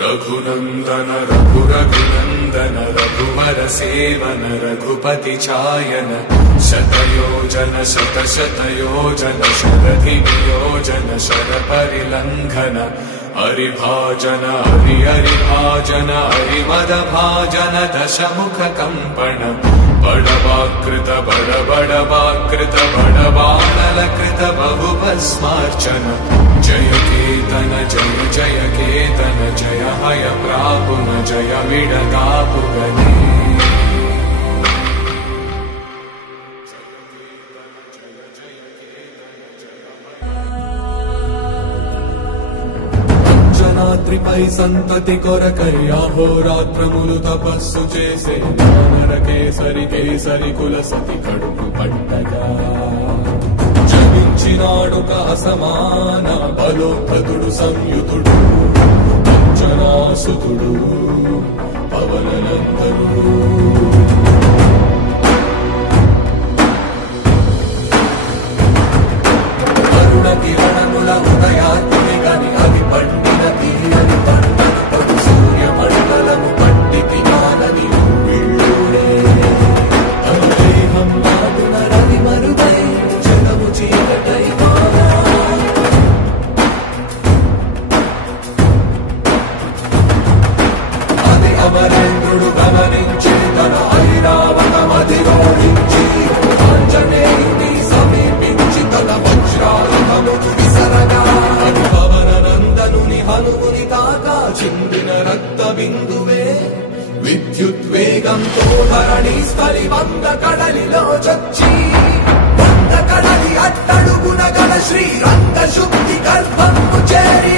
रघुनंदन रघुरघुनंदन रघुवर seven Raghupati चायन शतयोजन शतशतयोजन शरधियोजन शरपरिलंघन हरिभाजन हरिभाजन हरिमदभाजन दशमुख कंपन बड़वाकृत बड़बड़वाकृत बड़बाणलकृत बहुभस्मार्चन जय केतन जय जय केतन जय हय प्रापुन जय विडतापुगने అంజనాద్రిపై సంతతి కొరకై అహోరాత్రములు తపస్సు చేసే వానర కేసరి కేసరి కుల సతి కడుపు పట్టగా జనించినాడొక అసమాన బలోద్ధతుడు సంయుతుడు అంజనాసుతుడు పవననందనుడు అరుణ కిరణముల ఉదయాత్మి గని అది పండిన తీయని పండని పడు సూర్య మండలము పండితి కాలని వీళ్ళుడే అనుదేహం నాటున రవి మరుగై జగము చీకటై మారా అది అమరేంద్రుడు గమనించి తన ఐరావతమధిరోహించి ఆంజనేయుని సమీపించి తన వజ్రాయుధము విసరగా అది పవననందనుని హనుముని తాకా చిందిన రక్త బిందువే విద్యుద్వేగంతో ధరణి స్థలి వంద కడలిలో చొచ్చి వంద కడలి అట్టడుగున గల శ్రీరంగ శుద్ధి గర్భము చేరి